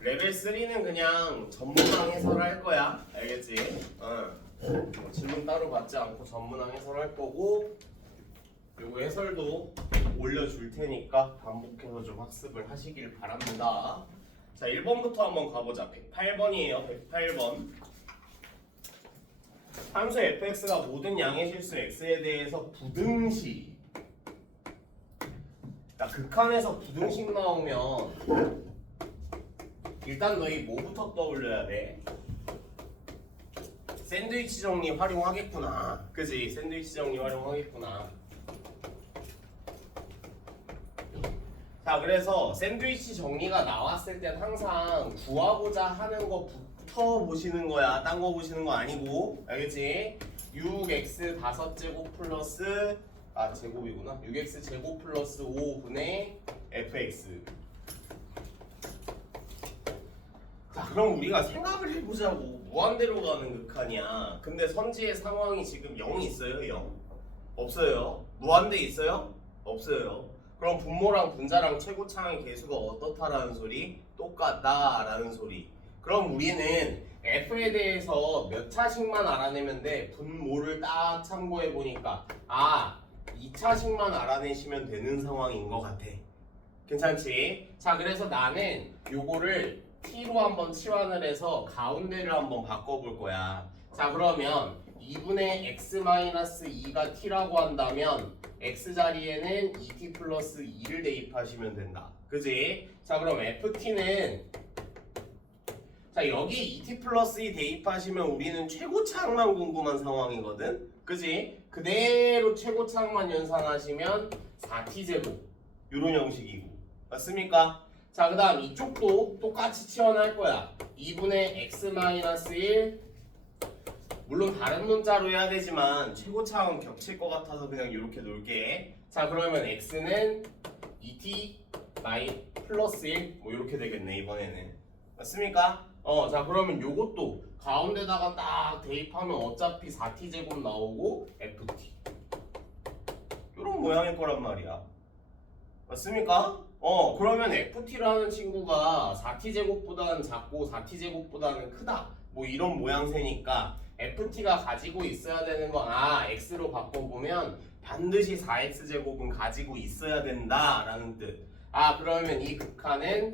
레벨 3는 그냥 전문항 해설할 거야. 알겠지? 뭐 질문 따로 받지 않고 전문항 해설할 거고, 요거 해설도 올려줄 테니까 반복해서 좀 학습을 하시길 바랍니다. 자, 1번부터 한번 가보자. 108번이에요. 108번. 함수 fx가 모든 양의 실수 x에 대해서 부등식. 자, 극한에서 부등식 나오면 일단 너희 뭐부터 떠올려야 돼? 샌드위치 정리 활용하겠구나. 그지? 샌드위치 정리 활용하겠구나. 자, 그래서 샌드위치 정리가 나왔을 땐 항상 구하고자 하는 거부터 보시는 거야. 딴 거 보시는 거 아니고. 알겠지? 6x 5제곱 플러스 제곱이구나. 6x 제곱 플러스 5분의 fx. 자, 그럼 우리가 생각을 해보자고. 무한대로 가는 극한이야. 근데 선지의 상황이 지금 0이 있어요? 0? 없어요. 무한대 있어요? 없어요. 그럼 분모랑 분자랑 최고차항의 계수가 어떻다라는 소리? 똑같다라는 소리. 그럼 우리는 f에 대해서 몇 차식만 알아내면 돼? 분모를 딱 참고해 보니까 2차식만 알아내시면 되는 상황인 것 같아. 괜찮지? 자, 그래서 나는 요거를 t로 한번 치환을 해서 가운데를 한번 바꿔볼 거야. 자, 그러면 2분의 x-2가 t라고 한다면 x 자리에는 2t 플러스 2를 대입하시면 된다. 그지? 자, 그럼 ft는 자, 여기 2t 플러스 2 대입하시면 우리는 최고차항만 궁금한 상황이거든? 그지? 그대로 최고차항만 연산하시면 4t제곱 요런 형식이고. 맞습니까? 자, 그 다음 이쪽도 똑같이 치환할 거야. 2분의 x-1 물론 다른 문자로 해야 되지만 최고차항은 겹칠 것 같아서 그냥 이렇게 놓을게. 자, 그러면 x는 2t 플러스 1 뭐 이렇게 되겠네 이번에는. 맞습니까? 자, 그러면 요것도 가운데다가 딱 대입하면 어차피 4t제곱 나오고 ft 요런 모양일 거란 말이야. 맞습니까? 그러면 ft라는 친구가 4t제곱보다는 작고 4t제곱보다는 크다 뭐 이런 모양새니까 ft가 가지고 있어야 되는 건 x로 바꿔보면 반드시 4x제곱은 가지고 있어야 된다라는 뜻. 그러면 이 극한은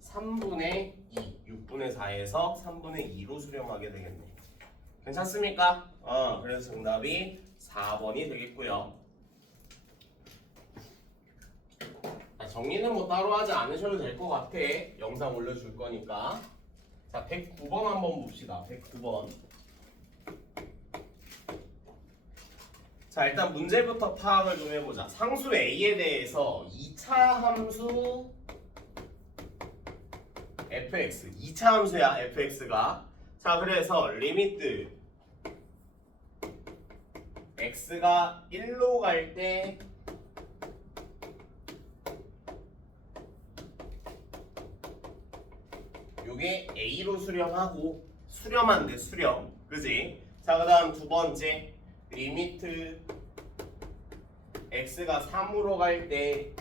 3분의 2 6분의 4에서 3분의 2로 수렴하게 되겠네. 괜찮습니까? 그래서 정답이 4번이 되겠고요. 정리는 뭐 따로 하지 않으셔도 될 것 같아. 영상 올려줄 거니까. 자, 109번 한번 봅시다. 109번. 자, 일단 문제부터 파악을 좀 해보자. 상수 A에 대해서 2차 함수 fx 2차 함수야 fx가. 자, 그래서 리미트 x가 1로 갈 때 요게 A로 수렴하고 수렴한데 수렴. 그지? 자, 그 다음 두 번째 리미트 x가 3으로 갈 때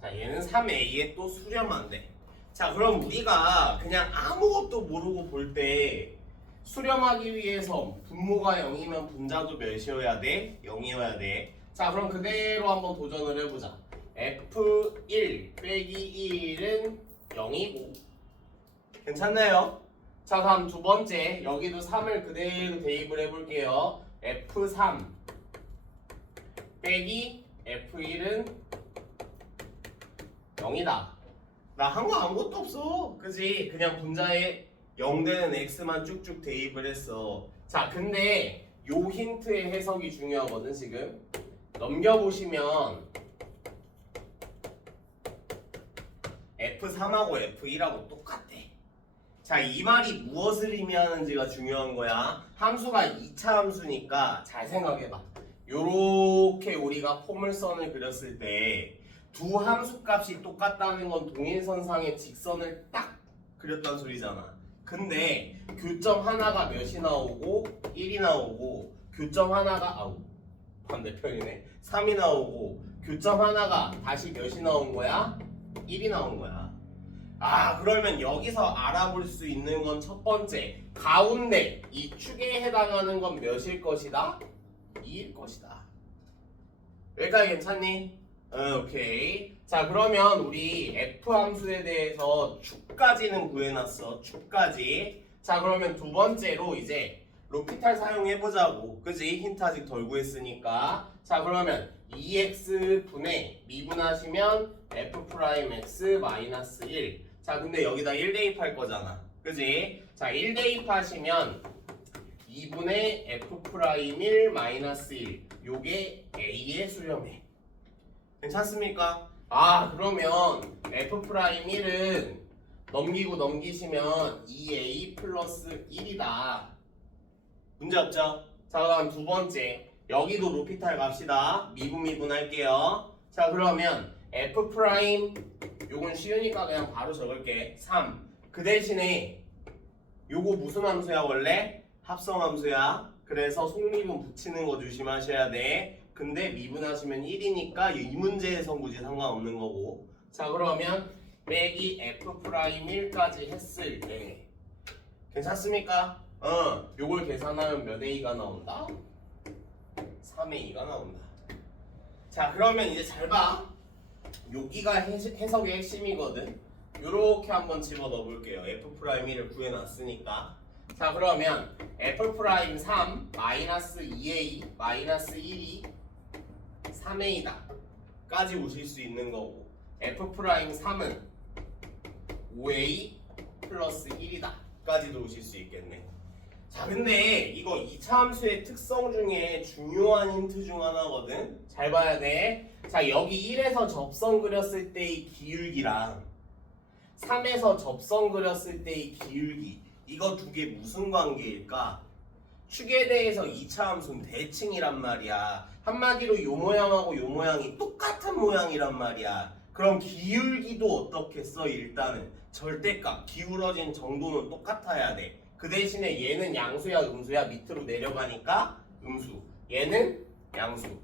자, 얘는 3a에 또 수렴한대. 자, 그럼 우리가 그냥 아무것도 모르고 볼 때 수렴하기 위해서 분모가 0이면 분자도 몇이어야 돼? 0이어야 돼. 자, 그럼 그대로 한번 도전을 해보자. f1 빼기 1은 0이고 괜찮나요? 자, 다음 두 번째 여기도 3을 그대로 대입을 해볼게요. f3 빼기 f1은 0이다. 나 한 거 아무것도 없어. 그지? 그냥 분자에 0 되는 x만 쭉쭉 대입을 했어. 자, 근데 요 힌트의 해석이 중요하거든. 지금 넘겨보시면 F3하고 F1하고 똑같대. 자, 이 말이 무엇을 의미하는지가 중요한 거야. 함수가 2차 함수니까 잘 생각해봐. 요렇게 우리가 포물선을 그렸을 때 두 함수 값이 똑같다는 건 동일선상의 직선을 딱 그렸단 소리잖아. 근데 교점 하나가 몇이 나오고 1이 나오고 교점 하나가 반대편이네. 3이 나오고 교점 하나가 다시 몇이 나온 거야? 1이 나온 거야. 그러면 여기서 알아볼 수 있는 건 첫 번째, 가운데 이 축에 해당하는 건 몇일 것이다? 2일 것이다. 여기까지 괜찮니? 오케이. 자, 그러면 우리 F 함수에 대해서 축까지는 구해놨어. 축까지. 자, 그러면 두 번째로 이제 로피탈 사용해보자고. 그지? 힌트 아직 덜 구했으니까. 자, 그러면 2x 분의 미분하시면 f'x 마이너스 1. 자, 근데 여기다 1 대입할 거잖아. 그지? 자, 1 대입하시면 2분의 f'1 마이너스 1. 요게 a의 수렴해. 괜찮습니까? 그러면 f'1은 넘기고 넘기시면 2a 플러스 1이다. 문제 없죠? 자, 그다음 두 번째. 여기도 로피탈 갑시다. 미분 할게요. 자, 그러면 f' 요건 쉬우니까 그냥 바로 적을게. 3. 그 대신에 요거 무슨 함수야 원래? 합성 함수야. 그래서 속미분 붙이는 거 조심하셔야 돼. 근데 미분하시면 1이니까 이 문제에선 굳이 상관없는 거고. 자, 그러면 빼기 f'1까지 했을 때 괜찮습니까? 요걸 계산하면 몇 a가 나온다? 3a가 나온다. 자, 그러면 이제 잘 봐. 여기가 해석의 핵심이거든. 요렇게 한번 집어넣어 볼게요. f'1을 구해놨으니까. 자, 그러면 f'3 마이너스 2a 마이너스 1이 3a다 까지 오실 수 있는 거고, f'3은 5a 플러스 1이다 까지도 오실 수 있겠네. 자, 근데 이거 2차 함수의 특성 중에 중요한 힌트 중 하나거든. 잘 봐야 돼. 자, 여기 1에서 접선 그렸을 때의 기울기랑 3에서 접선 그렸을 때의 기울기, 이거 두 개 무슨 관계일까? 축에 대해서 2차 함수는 대칭이란 말이야. 한마디로 요 모양하고 요 모양이 똑같은 모양이란 말이야. 그럼 기울기도 어떻게 써? 일단은 절대값, 기울어진 정도는 똑같아야 돼. 그 대신에 얘는 양수야 음수야? 밑으로 내려가니까 음수, 얘는 양수.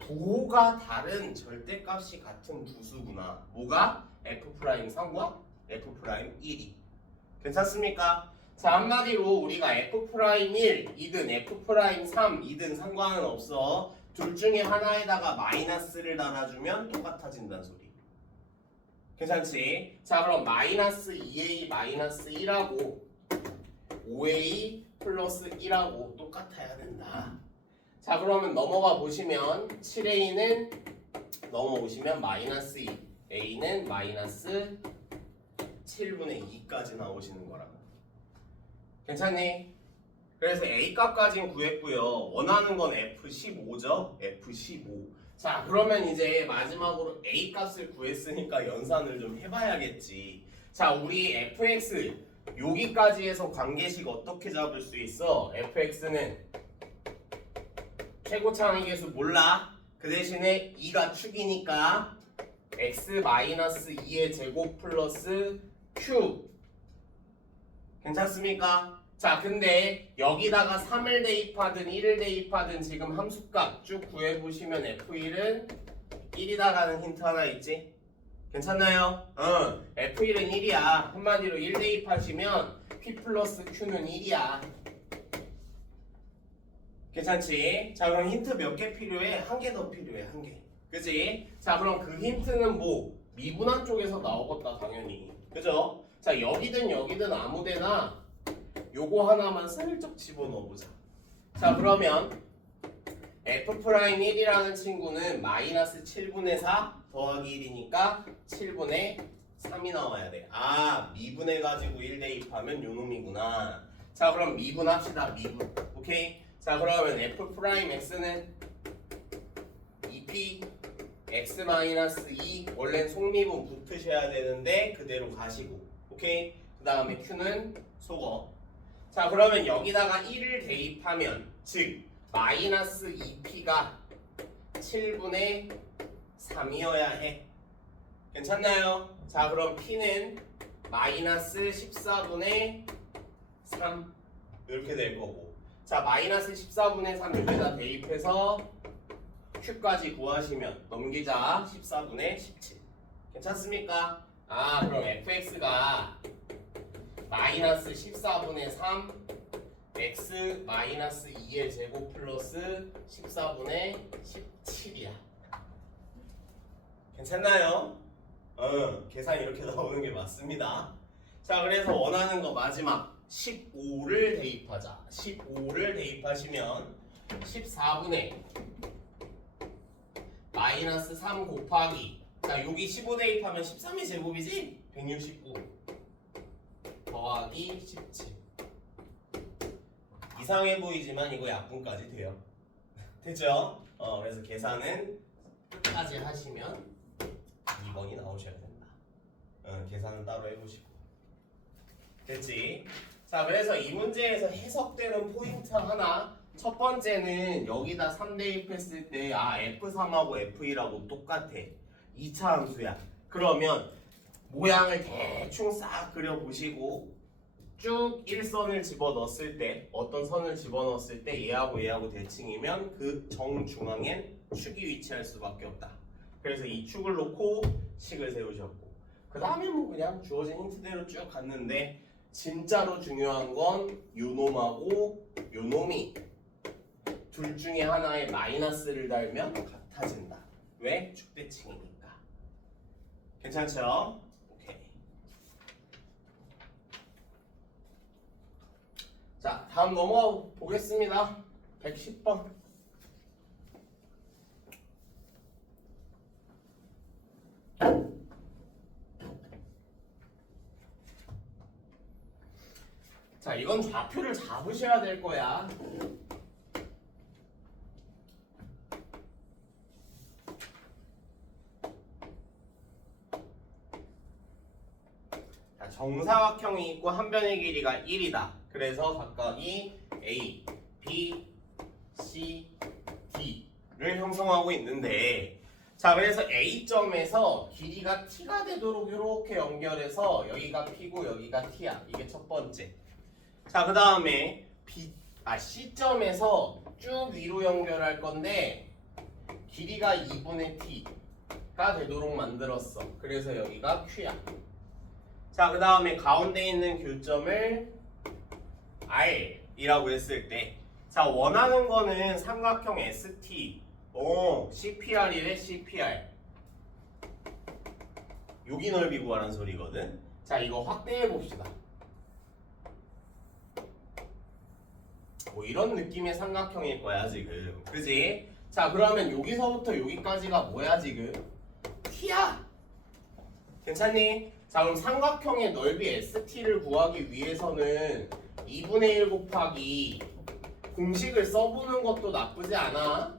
도가 다른 절대값이 같은 두 수구나. 뭐가? f'3과 f'1이. 괜찮습니까? 자, 한마디로 우리가 f'1이든 f'3이든 상관은 없어. 둘 중에 하나에다가 마이너스를 달아주면 똑같아진다는 소리. 괜찮지? 자, 그럼 마이너스 2a 마이너스 1하고 5a 플러스 1하고 똑같아야 된다. 자, 그러면 넘어가 보시면 7a는 넘어오시면 마이너스 2, a는 마이너스 7분의 2까지 나오시는 거라고. 괜찮니? 그래서 a 값까지는 구했고요. 원하는 건 f15죠? f15. 자, 그러면 이제 마지막으로 a 값을 구했으니까 연산을 좀 해봐야겠지. 자, 우리 fx 여기까지 해서 관계식 어떻게 잡을 수 있어? fx는 최고차항계수 몰라. 그 대신에 2가 축이니까 x-2의 제곱 플러스 q. 괜찮습니까? 자, 근데 여기다가 3을 대입하든 1을 대입하든 지금 함수값 쭉 구해보시면 f1은 1이다라는 힌트 하나 있지? 괜찮나요? f1은 1이야. 한마디로 1 대입하시면 p 플러스 q는 1이야. 괜찮지? 자, 그럼 힌트 몇 개 필요해? 한 개 더 필요해. 한 개. 그치? 자, 그럼 그 힌트는 뭐? 미분한 쪽에서 나오겠다 당연히. 그죠? 자, 여기든 아무데나 요거 하나만 슬쩍 집어넣어보자. 자, 그러면 f'1이라는 친구는 마이너스 7분의 4 더하기 1이니까 7분의 3이 나와야 돼. 미분해가지고 1 대입하면 요 놈이구나. 자, 그럼 미분합시다. 미분. 오케이? 자, 그러면 f'x는 2p x-2, 원래는 속미분 붙으셔야 되는데 그대로 가시고. 오케이? 그 다음에 q는 속어. 자, 그러면 여기다가 1을 대입하면, 즉 마이너스 2p가 7분의 3이어야 해. 괜찮나요? 자, 그럼 p는 마이너스 14분의 3 이렇게 될 거고, 자 마이너스 14분의 3 여기다 대입해서 q까지 구하시면 넘기자 14분의 17 괜찮습니까? 아 그럼 fx가 마이너스 14분의 3 x 마이너스 2의 제곱 플러스 14분의 17이야. 괜찮나요? 계산이 이렇게 나오는 게 맞습니다. 자 그래서 원하는 거 마지막 15를 대입하자. 15를 대입하시면 14분의 마이너스 3 곱하기, 자 여기 15 대입하면 13의 제곱이지? 169 더하기 17. 이상해 보이지만 이거 약분까지 돼요. 됐죠? 그래서 계산은 끝까지 하시면 2번이 나오셔야 된다. 계산은 따로 해보시고. 됐지? 자 그래서 이 문제에서 해석되는 포인트 하나, 첫 번째는 여기다 3 대입했을 때 F3하고 F2하고 똑같아. 2차 함수야. 그러면 모양을 대충 싹 그려보시고 쭉 1선을 집어넣었을 때, 어떤 선을 집어넣었을 때 얘하고 얘하고 대칭이면 그 정중앙엔 축이 위치할 수밖에 없다. 그래서 이 축을 놓고 식을 세우셨고, 그 다음에 뭐 그냥 주어진 힌트대로 쭉 갔는데, 진짜로 중요한 건 요놈하고 요놈이 둘 중에 하나에 마이너스를 달면 같아진다. 왜? 축대칭이니까. 괜찮죠? 오케이. 자 다음 넘어가 보겠습니다. 110번. 자 이건 좌표를 잡으셔야 될 거야. 자, 정사각형이 있고 한 변의 길이가 1이다. 그래서 각각이 A, B, C, D를 형성하고 있는데, 자 그래서 A점에서 길이가 T가 되도록 이렇게 연결해서 여기가 P고 여기가 T야. 이게 첫 번째. 자 그 다음에 C점에서 쭉 위로 연결할 건데 길이가 2분의 T가 되도록 만들었어. 그래서 여기가 Q야. 자 그 다음에 가운데 있는 교점을 R이라고 했을 때, 자 원하는 거는 삼각형 ST CPR이래. CPR 여기 넓이 구하라는 소리거든. 자 이거 확대해 봅시다. 뭐 이런 느낌의 삼각형일 거야 지금, 그지? 자 그러면 여기서부터 여기까지가 뭐야 지금? T야. 괜찮니? 자 그럼 삼각형의 넓이 ST를 구하기 위해서는 2분의 1 곱하기 공식을 써보는 것도 나쁘지 않아.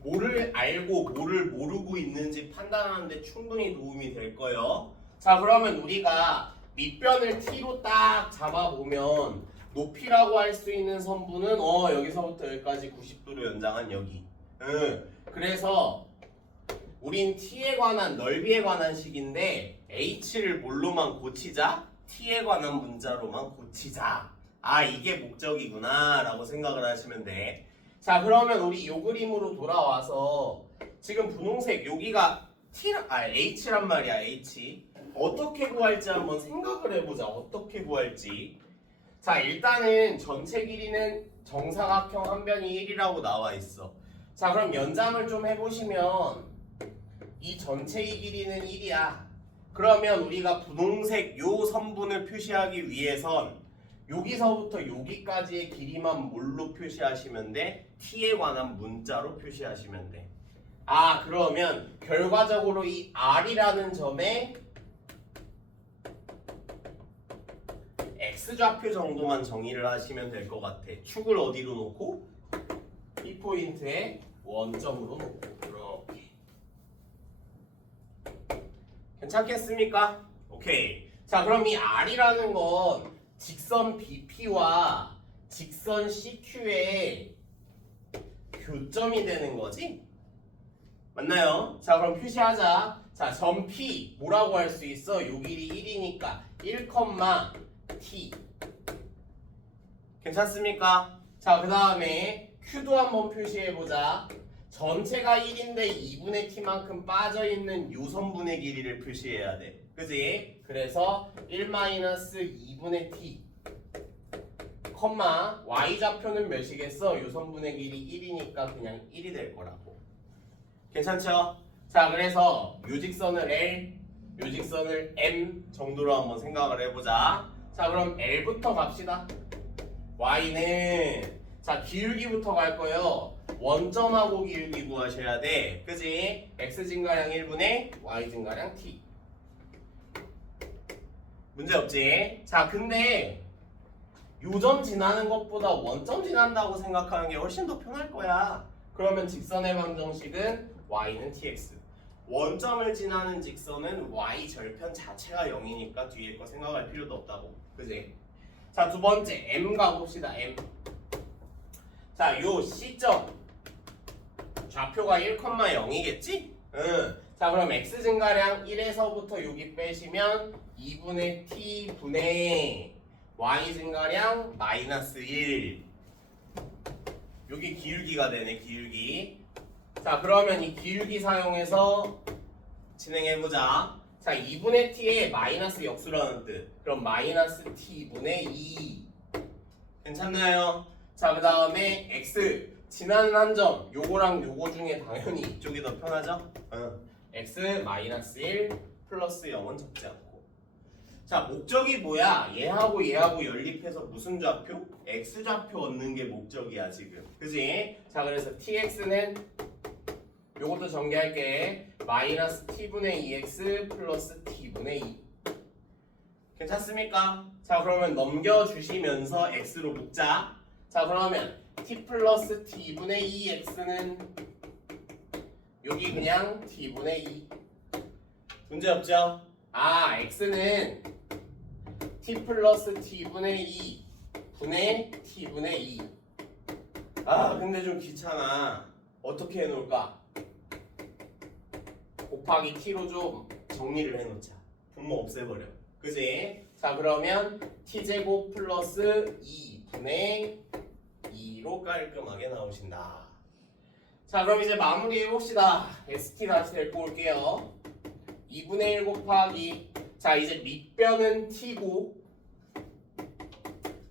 뭐를 알고 뭐를 모르고 있는지 판단하는데 충분히 도움이 될 거예요. 자 그러면 우리가 밑변을 T로 딱 잡아보면 높이라고 할 수 있는 선분은 여기서부터 여기까지 90도로 연장한 여기. 그래서 우린 T에 관한 넓이에 관한 식인데 H를 뭘로만 고치자? T에 관한 문자로만 고치자. 이게 목적이구나 라고 생각을 하시면 돼. 자 그러면 우리 요 그림으로 돌아와서 지금 분홍색 여기가 H란 말이야. H 어떻게 구할지 한번 생각을 해보자. 어떻게 구할지. 자 일단은 전체 길이는 정사각형 한 변이 1이라고 나와 있어. 자 그럼 연장을 좀 해보시면 이 전체의 길이는 1이야. 그러면 우리가 분홍색 요 선분을 표시하기 위해선 여기서부터 여기까지의 길이만 뭘로 표시하시면 돼? T에 관한 문자로 표시하시면 돼. 그러면 결과적으로 이 R이라는 점에 X좌표 정도만 정의를 하시면 될 것 같아. 축을 어디로 놓고? 이 포인트에 원점으로 놓고 이렇게. 괜찮겠습니까? 오케이. 자 그럼 이 R이라는 건 직선 BP와 직선 CQ의 교점이 되는 거지? 맞나요? 자 그럼 표시하자. 자, 점 P 뭐라고 할 수 있어? 요 길이 1이니까 1,t. 괜찮습니까? 자, 그 다음에 Q도 한번 표시해보자. 전체가 1인데 2분의 t만큼 빠져있는 요선분의 길이를 표시해야 돼. 그지? 그래서 1-2분의 t, y좌표는 몇이겠어? 요선분의 길이 1이니까 그냥 1이 될 거라고. 괜찮죠? 자, 그래서 요직선을 L, 요직선을 M 정도로 한번 생각을 해보자. 자, 그럼 L부터 갑시다. Y는 자, 기울기부터 갈 거예요. 원점하고 기울기 구하셔야 돼. 그지? X 증가량 1분의 Y 증가량 T. 문제 없지? 자, 근데 요점 지나는 것보다 원점 지난다고 생각하는 게 훨씬 더 편할 거야. 그러면 직선의 방정식은 Y는 TX. 원점을 지나는 직선은 Y 절편 자체가 0이니까 뒤에 거 생각할 필요도 없다고. 그지? 자, 두 번째 M 가봅시다. M. 자, 요 C점 좌표가 1,0이겠지? 응. 자, 그럼 X 증가량 1에서부터 여기 빼시면 2분의 T분의 Y 증가량 마이너스 1. 여기 기울기가 되네, 기울기. 자, 그러면 이 기울기 사용해서 진행해보자. 자, 2분의 T에 마이너스 역수라는 뜻. 그럼 마이너스 T분의 2. 괜찮나요? 자, 그 다음에 X 지나는 한 점 요거랑 요거 중에 당연히 이쪽이 더 편하죠? X 마이너스 1 플러스 0은 적지 않고. 자, 목적이 뭐야? 얘하고 얘하고 연립해서 무슨 좌표? X좌표 얻는 게 목적이야 지금. 그지? 자, 그래서 TX는 요것도 전개할게. 마이너스 T분의 2X 플러스 T분의 2. 괜찮습니까? 자, 그러면 넘겨주시면서 X로 묶자. 자, 그러면 T 플러스 T분의 2X는 여기 그냥 T분의 2. 문제 없죠? 아, X는 T 플러스 T분의 2 분의 T분의 2. 아, 근데 좀 귀찮아. 어떻게 해놓을까? 곱하기 T로 좀 정리를 해놓자. 분모 없애버려. 그지? 자, 그러면 T제곱 플러스 2분의 2로 깔끔하게 나오신다. 자, 그럼 이제 마무리 해봅시다. ST 다시 데리고 올게요. 2분의 1 곱하기, 자, 이제 밑변은 T고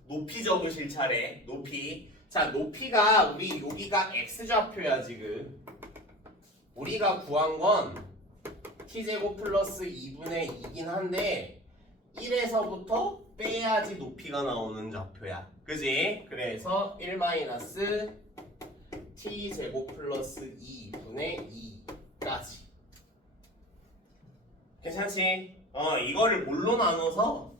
높이 적으실 차례. 높이. 자, 높이가 우리 여기가 X좌표야 지금. 우리가 구한 건 T제곱 플러스 2분의 2긴 한데 1에서부터 빼야지 높이가 나오는 좌표야. 그지? 그래서 1 마이너스 T제곱 플러스 2분의 2까지. 괜찮지? 이거를 뭘로 나눠서?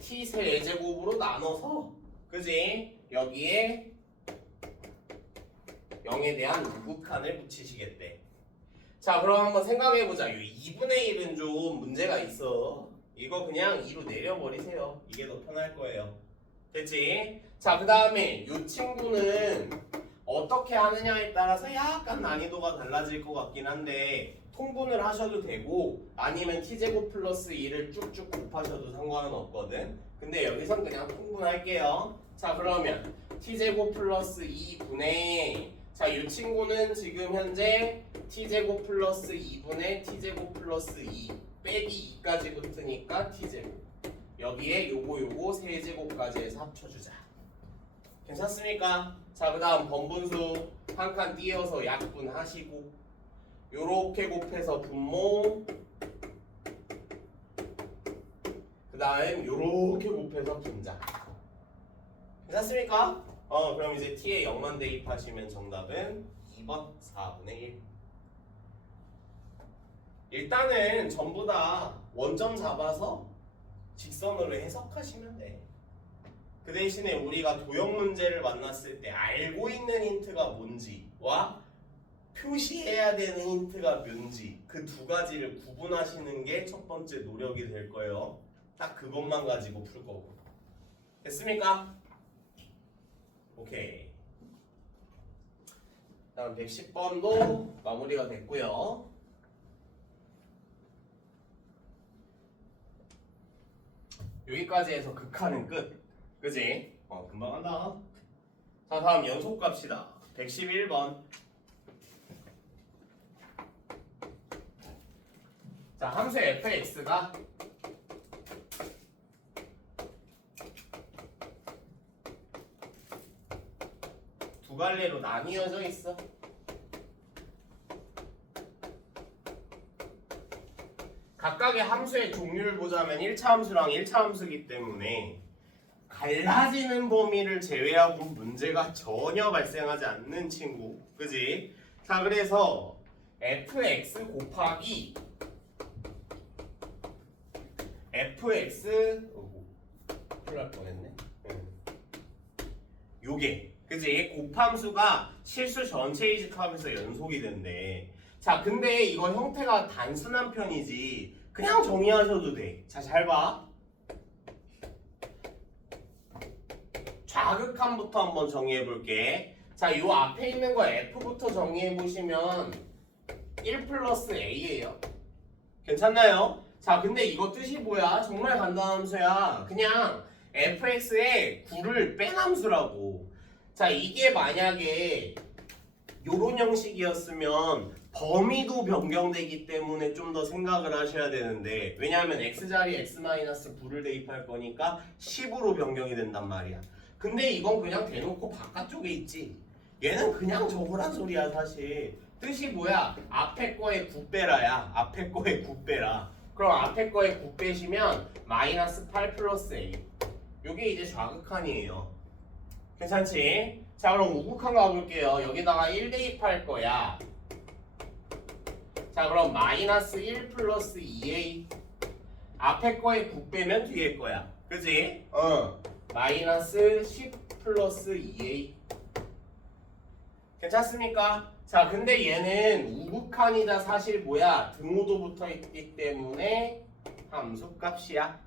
T 세제곱으로 나눠서, 그지? 여기에 0에 대한 우극한을 붙이시겠대. 자, 그럼 한번 생각해보자. 이 2분의 1은 좀 문제가 있어. 이거 그냥 2로 내려버리세요. 이게 더 편할 거예요. 됐지? 자, 그 다음에 이 친구는 어떻게 하느냐에 따라서 약간 난이도가 달라질 것 같긴 한데 통분을 하셔도 되고 아니면 t제곱 플러스 2를 쭉쭉 곱하셔도 상관은 없거든. 근데 여기선 그냥 통분할게요. 자, 그러면 t제곱 플러스 2분의, 자, 이 친구는 지금 현재 t제곱 플러스 2분의 t제곱 플러스 2 빼기 2까지 붙으니까 t제곱, 여기에 요거 세제곱까지 해서 합쳐주자. 괜찮습니까? 자, 그 다음 번분수 한 칸 띄어서 약분하시고 요렇게 곱해서 분모, 그 다음 요렇게 곱해서 분자. 괜찮습니까? 그럼 이제 t에 0만 대입하시면 정답은 2번 4분의 1. 일단은 전부 다 원점 잡아서 직선으로 해석하시면 돼. 그 대신에 우리가 도형 문제를 만났을 때 알고 있는 힌트가 뭔지와 표시해야 되는 힌트가 뭔지 그 두 가지를 구분하시는 게 첫 번째 노력이 될 거예요. 딱 그것만 가지고 풀 거고. 됐습니까? 오케이. 다음 110번도 마무리가 됐고요. 여기까지 해서 극한은 끝. 그지? 금방 한다. 자, 다음 연속 갑시다. 111번. 자, 함수 fx가 두 갈래로 나뉘어져 있어. 각각의 함수의 종류를 보자면 1차 함수랑 1차 함수이기 때문에 갈라지는 범위를 제외하고 문제가 전혀 발생하지 않는 친구. 그지? 자, 그래서 fx 곱하기 fx 큰일 날 뻔했네. 요게 그지? 곱함수가 실수 전체 이직합에서 연속이 된대. 자, 근데 이거 형태가 단순한 편이지 그냥 정의하셔도 돼. 자, 잘 봐. 좌극함부터 한번 정의해 볼게. 자, 요 앞에 있는 거 f부터 정의해 보시면 1 플러스 a예요. 괜찮나요? 자, 근데 이거 뜻이 뭐야? 정말 간단한 함수야. 그냥 fx에 9를 뺀 함수라고. 자, 이게 만약에 요런 형식이었으면 범위도 변경되기 때문에 좀 더 생각을 하셔야 되는데, 왜냐하면 x자리에 x-9를 대입할 거니까 10으로 변경이 된단 말이야. 근데 이건 그냥 대놓고 바깥쪽에 있지. 얘는 그냥 적으란 소리야 사실. 뜻이 뭐야? 앞에 거에 9 빼라야. 앞에 거에 9 빼라. 그럼 앞에 거에 9 빼시면 -8 플러스 a. 요게 이제 좌극한이에요. 괜찮지? 자, 그럼 우극한 가볼게요. 여기다가 1 대입할 거야. 자, 그럼 -1 플러스 2a. 앞에 거에 9 빼면 뒤에 거야. 그지? -10 플러스 2a. 괜찮습니까? 자, 근데 얘는 우극한이다 사실 뭐야? 등호도 붙어 있기 때문에 함수값이야.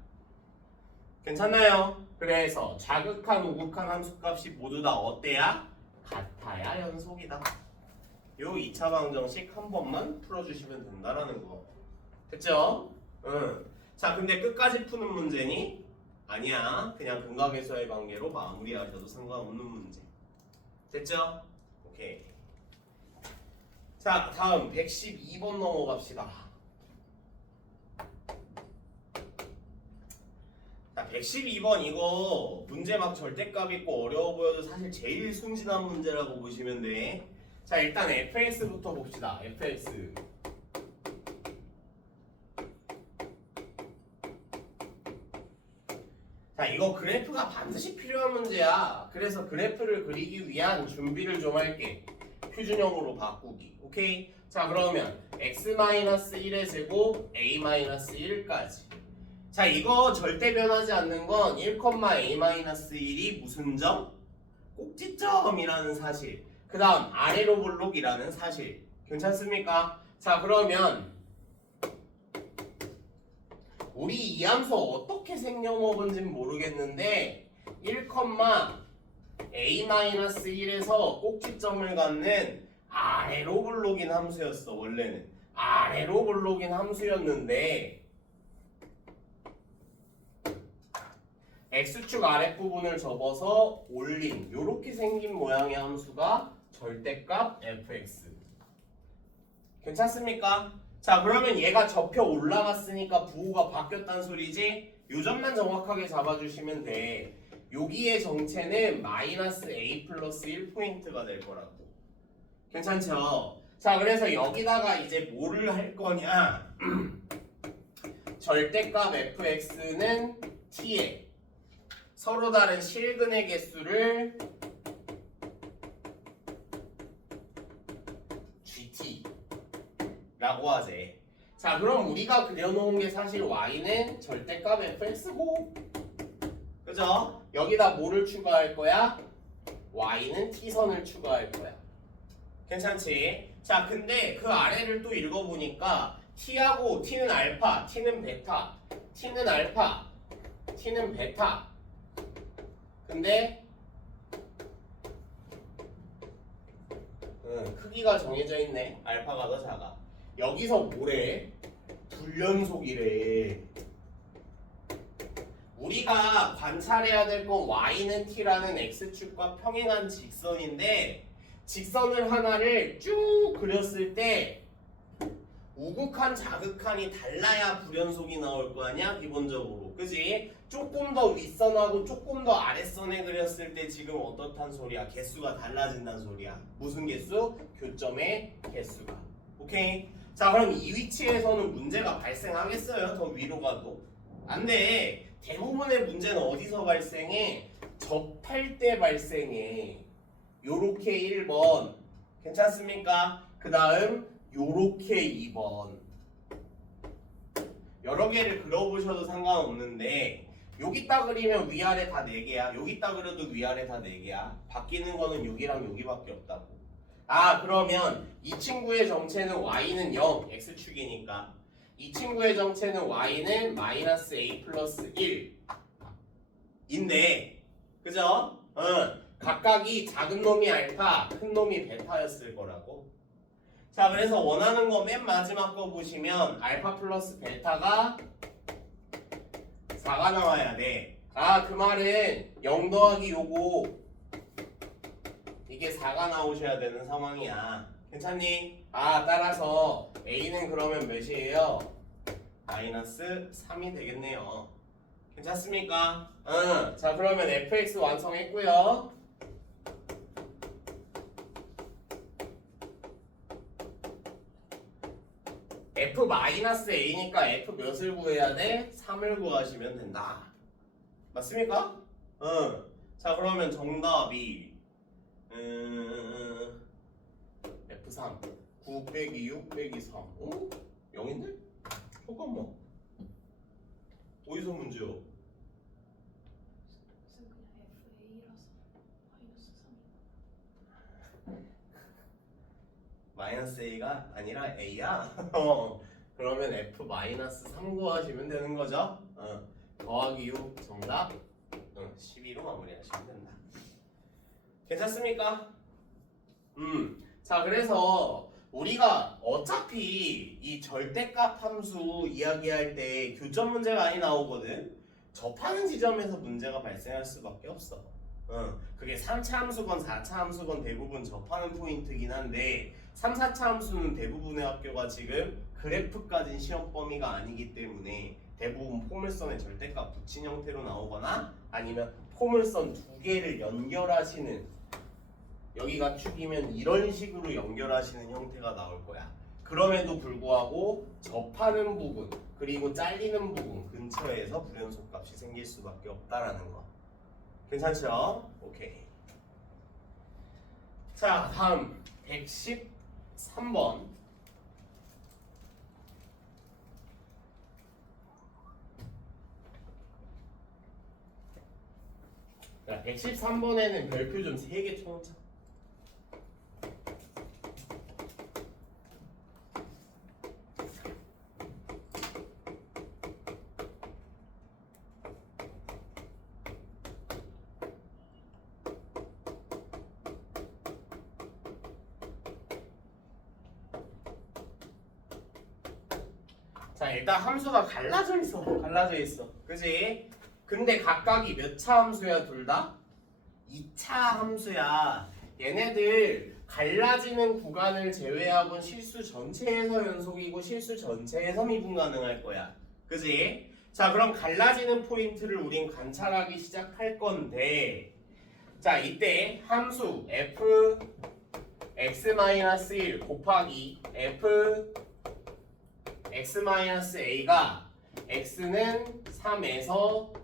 괜찮나요? 그래서 좌극한, 우극한 함수값이 모두 다 어때야? 같아야 연속이다. 요 2차 방정식 한 번만 풀어주시면 된다라는 거. 됐죠? 응. 자, 근데 끝까지 푸는 문제니? 아니야. 그냥 근각에서의 관계로 마무리하셔도 상관없는 문제. 됐죠? 오케이. 자, 다음 112번 넘어갑시다. 자, 112번 이거 문제 막 절대값 있고 어려워 보여도 사실 제일 순진한 문제라고 보시면 돼. 자, 일단 fx부터 봅시다. fx. 자, 이거 그래프가 반드시 필요한 문제야. 그래서 그래프를 그리기 위한 준비를 좀 할게. 표준형으로 바꾸기. 오케이? 자, 그러면 x-1의 제곱 a-1까지. 자, 이거 절대 변하지 않는 건 1,a-1이 무슨 점? 꼭지점이라는 사실. 그 다음 아래로 볼록이라는 사실. 괜찮습니까? 자, 그러면 우리 이 함수 어떻게 생겨먹은지는 모르겠는데 1,a-1에서 꼭지점을 갖는 아래로 볼록인 함수였어. 원래는 아래로 볼록인 함수였는데 x축 아랫부분을 접어서 올린 요렇게 생긴 모양의 함수가 절대값 fx. 괜찮습니까? 자, 그러면 얘가 접혀 올라갔으니까 부호가 바뀌었단 소리지? 요 점만 정확하게 잡아주시면 돼. 여기의 정체는 -a 플러스 1포인트가 될 거라고. 괜찮죠? 자, 그래서 여기다가 이제 뭐를 할 거냐? 절대값 fx는 t에 서로 다른 실근의 개수를 gt라고 하지. 자, 그럼 우리가 그려놓은 게 사실 y는 절대값 fx고, 그죠? 여기다 뭐를 추가할 거야? y는 t선을 추가할 거야. 괜찮지? 자, 근데 그 아래를 또 읽어보니까 t하고 t는 알파, t는 베타, t는 알파, t는 베타. 근데 크기가 정해져 있네. 알파가 더 작아. 여기서 뭐래? 불연속이래. 우리가 관찰해야 될 건 y는 t라는 x축과 평행한 직선인데 직선을 하나를 쭉 그렸을 때 우극한 자극한이 달라야 불연속이 나올 거 아니야 기본적으로. 그지? 조금 더 윗선하고 조금 더 아랫선에 그렸을 때 지금 어떻단 소리야? 개수가 달라진다는 소리야. 무슨 개수? 교점의 개수가. 오케이? 자 그럼 이 위치에서는 문제가 발생하겠어요? 더 위로 가도? 안 돼. 대부분의 문제는 어디서 발생해? 접할 때 발생해. 요렇게 1번 괜찮습니까? 그 다음 요렇게 2번 여러 개를 그려보셔도 상관없는데 여기다 그리면 위아래 다 4개야. 여기다 그려도 위아래 다 4개야. 바뀌는 거는 여기랑 여기밖에 없다고. 아 그러면 이 친구의 정체는 y는 0 x축이니까 이 친구의 정체는 y는 마이너스 a 플러스 1 인데 그죠? 각각이 작은 놈이 알파 큰 놈이 베타였을 거라고. 자 그래서 원하는 거 맨 마지막 거 보시면 알파 플러스 베타가 4가 나와야 돼. 아 그 말은 0 더하기 요거 이게 4가 나오셔야 되는 상황이야. 괜찮니? 아 따라서 A는 그러면 몇이에요? 마이너스 3이 되겠네요. 괜찮습니까? 자 그러면 fx 완성했고요. f-a니까 f 몇을 구해야 돼? 3을 구하시면 된다. 맞습니까? 자 그러면 정답이 F3 9 빼기 6 빼기 3 어? 0인데? 잠깐만 어디서 문제요? 마이너스 A가 아니라 A야? 그러면 F 마이너스 3 구하시면 되는 거죠? 더하기 6 정답 12로 마무리하시면 된다. 괜찮습니까? 자 그래서 우리가 어차피 이 절대값 함수 이야기할 때 교점 문제가 많이 나오거든. 접하는 지점에서 문제가 발생할 수밖에 없어. 그게 3차 함수건 4차 함수건 대부분 접하는 포인트긴 한데 3, 4차 함수는 대부분의 학교가 지금 그래프까진 시험 범위가 아니기 때문에 대부분 포물선에 절대값 붙인 형태로 나오거나 아니면 포물선 두 개를 연결하시는 여기가 축이면 이런 식으로 연결하시는 형태가 나올 거야. 그럼에도 불구하고 접하는 부분 그리고 잘리는 부분 근처에서 불연속 값이 생길 수밖에 없다라는 거. 괜찮죠? 오케이. 자 다음 113번 자 113번에는 별표 좀 3개 쳐놓자. 자 일단 함수가 갈라져 있어 그지? 근데 각각이 몇 차 함수야 둘 다? 2차 함수야. 얘네들 갈라지는 구간을 제외하고는 실수 전체에서 연속이고 실수 전체에서 미분 가능할 거야 그지? 자 그럼 갈라지는 포인트를 우린 관찰하기 시작할 건데 자 이때 함수 f x-1 곱하기 f x-a가 x는 3에서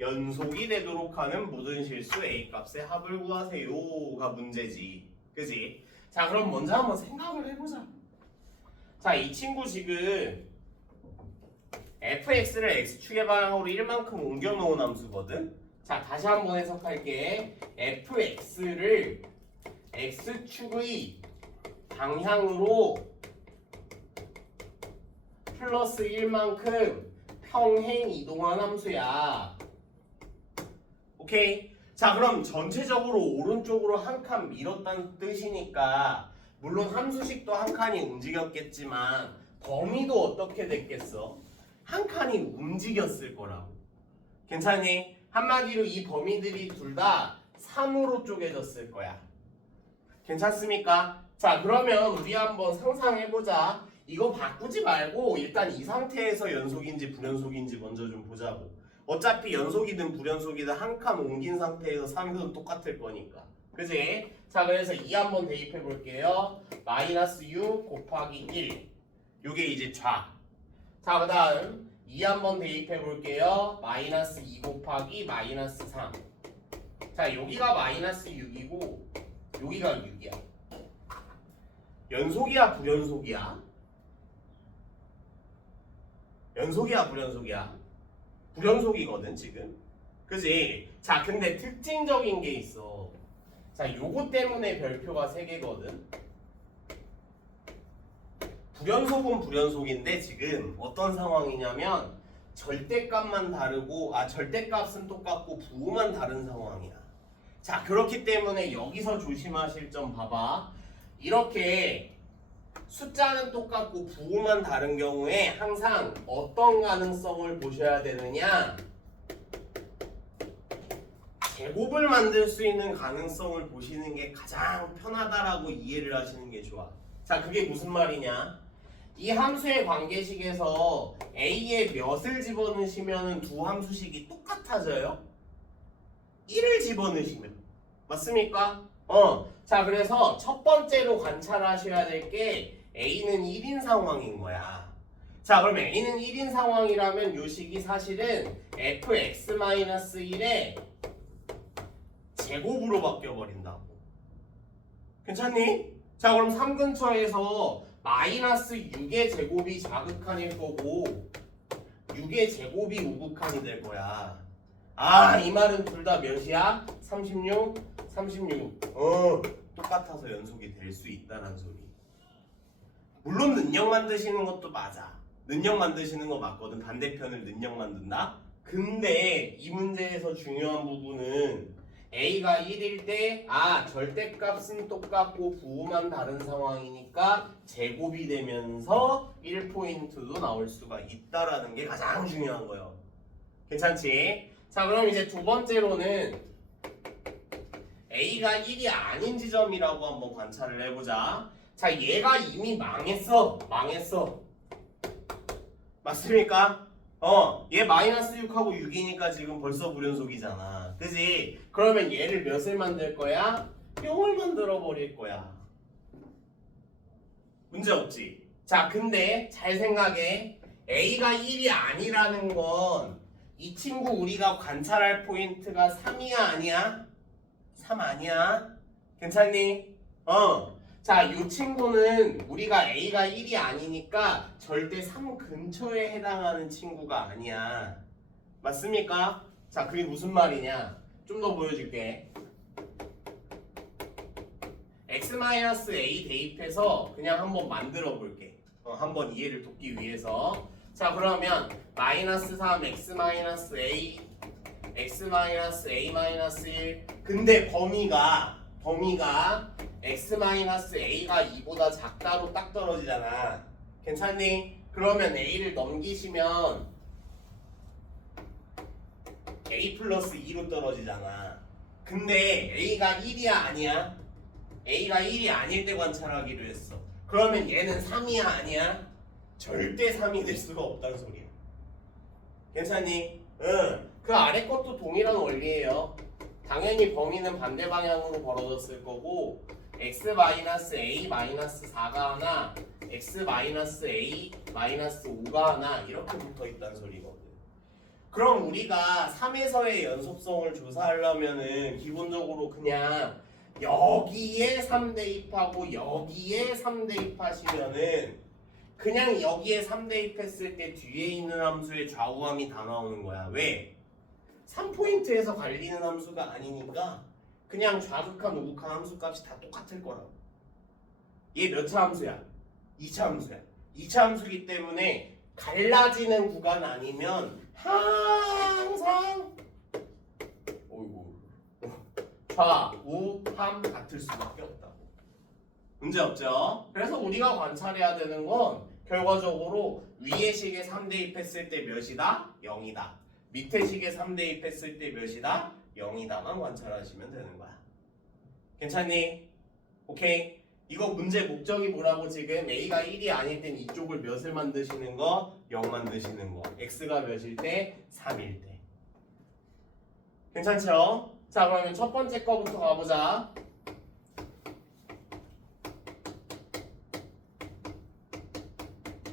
연속이 되도록 하는 모든 실수 a 값의 합을 구하세요가 문제지 그지? 자 그럼 먼저 한번 생각을 해보자. 자 이 친구 지금 fx를 x축의 방향으로 1만큼 옮겨놓은 함수거든. 자 다시 한번 해석할게. fx를 x축의 방향으로 플러스 1만큼 평행 이동한 함수야. 오케이? 자 그럼 전체적으로 오른쪽으로 한 칸 밀었다는 뜻이니까 물론 함수식도 한 칸이 움직였겠지만 범위도 어떻게 됐겠어? 한 칸이 움직였을 거라고. 괜찮니? 한마디로 이 범위들이 둘 다 3으로 쪼개졌을 거야. 괜찮습니까? 자, 그러면 우리 한번 상상해보자. 이거 바꾸지 말고 일단 이 상태에서 연속인지 불연속인지 먼저 좀 보자고. 어차피 연속이든 불연속이든 한 칸 옮긴 상태에서 3은 똑같을 거니까. 그지? 자, 그래서 2 한번 대입해 볼게요. 마이너스 6 곱하기 1. 요게 이제 좌. 자, 그 다음 2 한번 대입해 볼게요. 마이너스 2 곱하기 마이너스 3. 자, 여기가 마이너스 6이고 여기가 6이야. 연속이야 불연속이야? 연속이야 불연속이야? 불연속이거든 지금. 그지? 자, 근데 특징적인 게 있어. 자, 요거 때문에 별표가 3개거든. 불연속은 불연속인데 지금 어떤 상황이냐면 절대값만 다르고 절대값은 똑같고 부호만 다른 상황이야. 자, 그렇기 때문에 여기서 조심하실 점 봐봐. 이렇게 숫자는 똑같고 부호만 다른 경우에 항상 어떤 가능성을 보셔야 되느냐? 제곱을 만들 수 있는 가능성을 보시는 게 가장 편하다라고 이해를 하시는 게 좋아. 자, 그게 무슨 말이냐? 이 함수의 관계식에서 a에 몇을 집어넣으시면 두 함수식이 똑같아져요? 1을 집어넣으시면. 맞습니까? 자, 그래서 첫 번째로 관찰하셔야 될 게 a는 1인 상황인 거야. 자, 그럼 a는 1인 상황이라면 요 식이 사실은 fx-1의 제곱으로 바뀌어버린다고. 괜찮니? 자, 그럼 3 근처에서 마이너스 6의 제곱이 좌극한일 거고 6의 제곱이 우극한이 될 거야. 이 말은 둘 다 몇이야? 36, 36. 똑같아서 연속이 될 수 있다는 소리. 물론 능력 만드시는 것도 맞아. 능력 만드시는 거 맞거든. 반대편을 능력 만든다. 근데 이 문제에서 중요한 부분은 a가 1일 때 절대값은 똑같고 부호만 다른 상황이니까 제곱이 되면서 1포인트도 나올 수가 있다라는 게 가장 중요한 거예요. 괜찮지? 자, 그럼 이제 두 번째로는 a가 1이 아닌 지점이라고 한번 관찰을 해보자. 자, 얘가 이미 망했어. 맞습니까? 얘 마이너스 6하고 6이니까 지금 벌써 불연속이잖아. 그지? 그러면 얘를 몇을 만들 거야? 0을 만들어 버릴 거야. 문제 없지? 자, 근데 잘 생각해. a가 1이 아니라는 건 이 친구 우리가 관찰할 포인트가 3이야 아니야? 3 아니야? 괜찮니? 자, 이 친구는 우리가 a가 1이 아니니까 절대 3 근처에 해당하는 친구가 아니야. 맞습니까? 자, 그게 무슨 말이냐? 좀 더 보여줄게. x-a 대입해서 그냥 한번 만들어 볼게. 한번 이해를 돕기 위해서. 자, 그러면 마이너스 3 x-a x-a-1 근데 범위가 x-a가 2보다 작다로 딱 떨어지잖아. 괜찮니? 그러면 a를 넘기시면 a 플러스 2로 떨어지잖아. 근데 a가 1이야 아니야? a가 1이 아닐 때 관찰하기로 했어. 그러면 얘는 3이야 아니야? 절대 3이 될 수가 없다는 소리야. 괜찮니? 그 아래 것도 동일한 원리예요. 당연히 범위는 반대 방향으로 벌어졌을 거고 x-a-4가 하나, x-a-5가 하나 이렇게 붙어 있다는 소리거든. 그럼 우리가 3에서의 연속성을 조사하려면은 기본적으로 그냥 여기에 3 대입하고 여기에 3 대입하시면은 그냥 여기에 3 대입했을 때 뒤에 있는 함수의 좌우함이 다 나오는 거야. 왜? 3포인트에서 갈리는 함수가 아니니까 그냥 좌극한 우극한 함수 값이 다 똑같을 거라고. 얘 몇 차 함수야? 2차 함수야. 2차 함수기 때문에 갈라지는 구간 아니면 항상 좌우함 같을 수밖에 없다고. 문제 없죠? 그래서 우리가 관찰해야 되는 건 결과적으로 위의 식에 3 대입했을 때 몇이다? 0이다. 밑에 식에 3 대입했을 때 몇이다? 0이다만 관찰하시면 되는 거야. 괜찮니? 오케이. 이거 문제 목적이 뭐라고 지금 A가 1이 아닐 땐 이쪽을 몇을 만드시는 거? 0 만드시는 거. X가 몇일 때? 3일 때. 괜찮죠? 자, 그러면 첫 번째 거부터 가보자.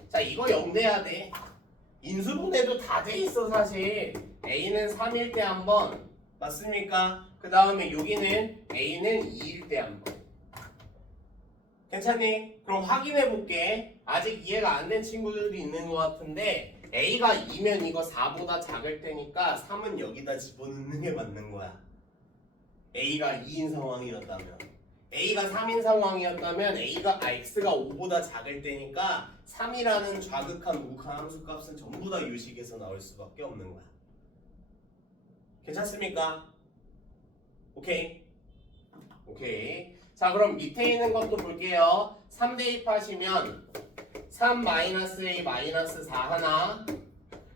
자, 이거 0 돼야 돼. 인수분해도 다 돼 있어 사실. A는 3일 때 한 번. 맞습니까? 그 다음에 여기는 A는 2일 때 한 번. 괜찮니? 그럼 확인해 볼게. 아직 이해가 안 된 친구들도 있는 것 같은데 A가 2면 이거 4보다 작을 테니까 3은 여기다 집어넣는 게 맞는 거야. A가 2인 상황이었다면 A가 3인 상황이었다면 X가 5보다 작을 때니까 3이라는 좌극한 우극한 함수 값은 전부 다 이 식에서 나올 수밖에 없는 거야. 괜찮습니까? 오케이? 오케이. 자, 그럼 밑에 있는 것도 볼게요. 3 대입하시면 3-A-4 하나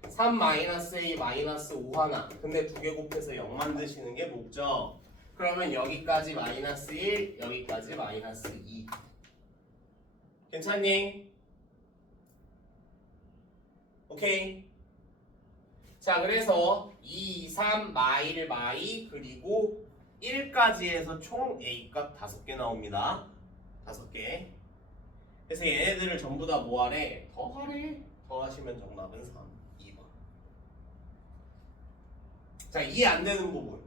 3-A-5 하나. 근데 두 개 곱해서 0 만드시는 게 목적. 그러면 여기까지 -1, 여기까지 -2. 괜찮니? 오케이. 자, 그래서 2, 3, 마일, 그리고 1까지 해서 총 A값 5개 나옵니다. 5개. 그래서 얘네들을 전부 다 뭐하래? 더하래. 더하시면 정답은 3, 2번. 자, 이해 안 되는 부분.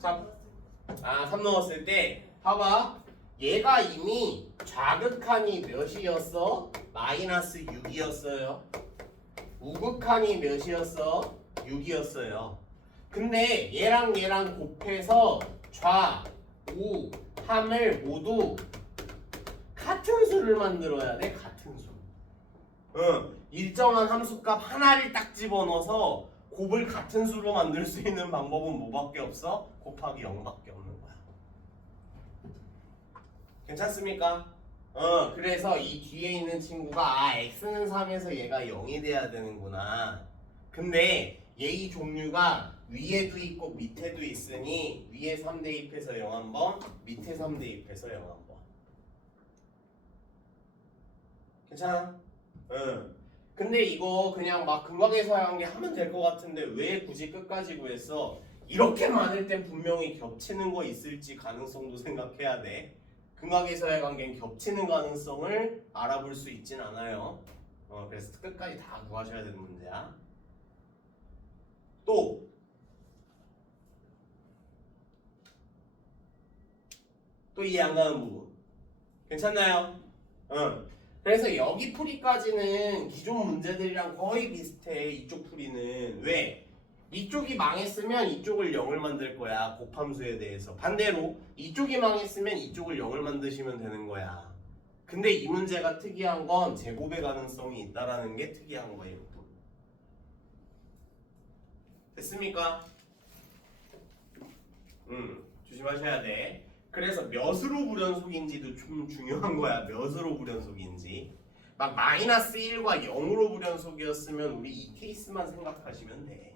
자, 3 넣었을 때 봐봐. 얘가 이미 좌극한이 몇이었어? -6이었어요. 우극한이 몇이었어? 6이었어요. 근데 얘랑 곱해서 좌, 우, 함을 모두 같은 수를 만들어야 돼. 같은 수. 일정한 함수값 하나를 딱 집어넣어서 곱을 같은 수로 만들 수 있는 방법은 뭐밖에 없어? 곱하기 0밖에 없는 거야. 괜찮습니까? 그래서 이 뒤에 있는 친구가 x는 3에서 얘가 0이 돼야 되는구나. 근데 얘 종류가 위에도 있고 밑에도 있으니 위에 3 대입해서 0 한번, 밑에 3 대입해서 0 한번. 괜찮아? 근데 이거 그냥 막 근각에서 한게 하면 될 것 같은데 왜 굳이 끝까지 구했어? 이렇게 많을 땐 분명히 겹치는 거 있을지 가능성도 생각해야 돼. 근각에서의 관계는 겹치는 가능성을 알아볼 수 있진 않아요. 그래서 끝까지 다 구하셔야 되는 문제야. 또 이해 안 가는 부분 괜찮나요? 그래서 여기 풀이까지는 기존 문제들이랑 거의 비슷해. 이쪽 풀이는 왜? 이쪽이 망했으면 이쪽을 0을 만들 거야. 곱함수에 대해서. 반대로 이쪽이 망했으면 이쪽을 0을 만드시면 되는 거야. 근데 이 문제가 특이한 건 제곱의 가능성이 있다라는 게 특이한 거예요. 됐습니까? 조심하셔야 돼. 그래서 몇으로 불연속인지도 좀 중요한 거야. 몇으로 불연속인지. 막 -1과 0으로 불연속이었으면 우리 이 케이스만 생각하시면 돼.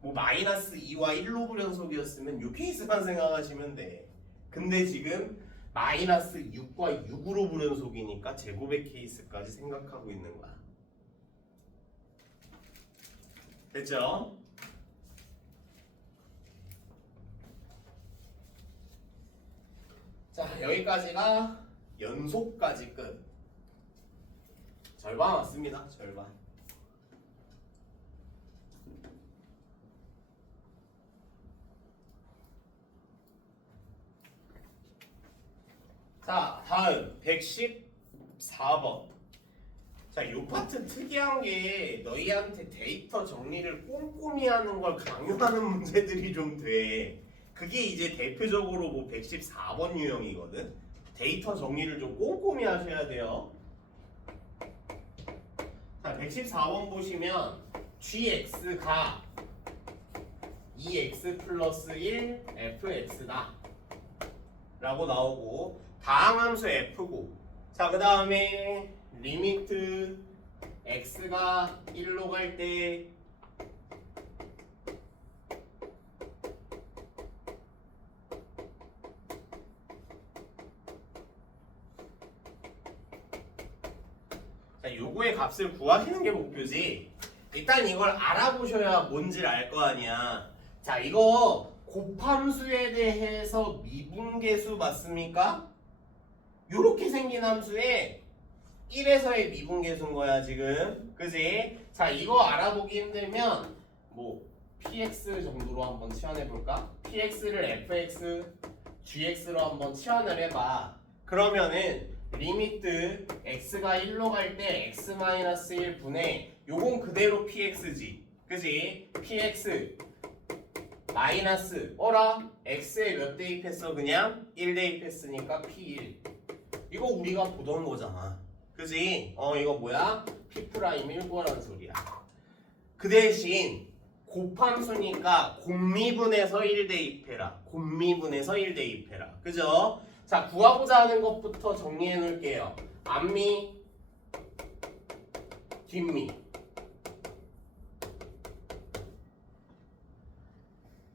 뭐 -2와 1로 불연속이었으면 이 케이스만 생각하시면 돼. 근데 지금 -6과 6으로 불연속이니까 제곱의 케이스까지 생각하고 있는 거야. 됐죠? 자, 여기까지가 연속까지 끝. 절반 왔습니다. 절반. 자, 다음 114번. 자, 이 파트 특이한 게 너희한테 데이터 정리를 꼼꼼히 하는 걸 강요하는 문제들이 좀 돼. 그게 이제 대표적으로 뭐 114번 유형이거든. 데이터 정리를 좀 꼼꼼히 하셔야 돼요. 자, 114번 보시면 gx가 2x 플러스 1 fx다 라고 나오고 다항함수 f고 자 그 다음에 리미트 x가 1로 갈 때 자, 요거의 값을 구하시는 게 목표지. 일단 이걸 알아보셔야 뭔지를 알 거 아니야. 자, 이거 곱함수에 대해서 미분계수 맞습니까? 요렇게 생긴 함수에 1에서의 미분계수인 거야 지금. 그지? 자, 이거 알아보기 힘들면 뭐 px 정도로 한번 치환해 볼까? px를 fx, gx로 한번 치환을 해봐. 그러면은 리미트 x가 1로 갈 때 x-1 분의 요건 그대로 px지. 그지? px 마이너스 어라? x에 몇 대입했어? 그냥 1 대입했으니까 p1 이거 우리가 보던 거잖아. 그지? 이거 뭐야? p'1 거란 소리야. 그 대신 곱함수니까 곱미분에서 1 대입해라. 곱미분에서 1 대입해라. 그죠? 자, 구하고자 하는 것부터 정리해 놓을게요. 앞미, 뒷미.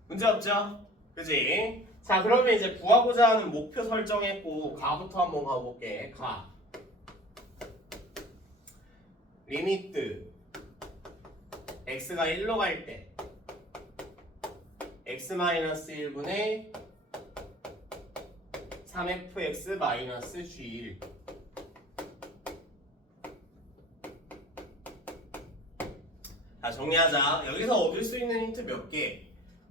문제 없죠? 그지? 자, 그러면 이제 구하고자 하는 목표 설정했고 가부터 한번 가볼게. 가. 리미트 x가 1로 갈 때 x-1분의 3fx-g1 자, 정리하자. 여기서 얻을 수 있는 힌트 몇 개?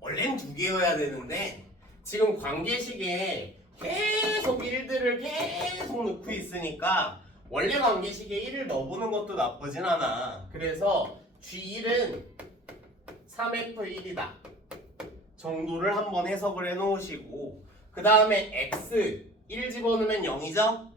원래는 2개여야 되는데 지금 관계식에 계속 1들을 계속 넣고 있으니까 원래 관계식에 1을 넣어보는 것도 나쁘진 않아. 그래서 G1은 3F1이다 정도를 한번 해석을 해놓으시고 그 다음에 X 1 집어넣으면 0이죠?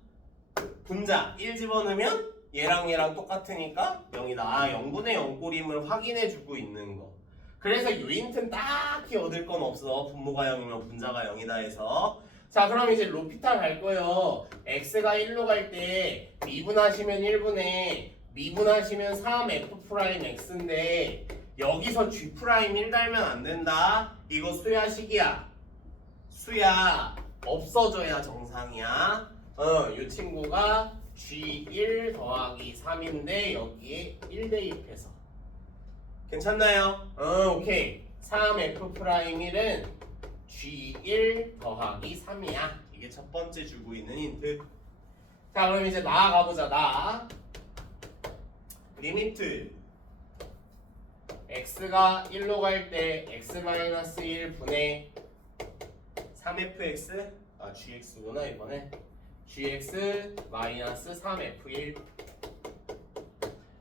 분자 1 집어넣으면 얘랑 똑같으니까 0이다. 아, 0분의 0꼴임을 확인해주고 있는 거. 그래서 요 힌트는 딱히 얻을 건 없어. 분모가 0이면 분자가 0이다 해서. 자, 그럼 이제 로피탈 갈 거예요. x가 1로 갈 때 미분하시면 1분의 미분하시면 3f'x인데 여기서 g'1 달면 안 된다. 이거 수야식이야. 수야 없어져야 정상이야. 이 친구가 g1 더하기 3인데 여기에 1 대입해서 괜찮나요? 오케이. 3f'1은 g1 더하기 3이야. 이게 첫 번째 주고 있는 힌트. 자, 그럼 이제 나아가보자. 나 리미트 x가 1로 갈 때 x-1 분의 3fx gx구나 이번에 gx 마이너스 3f1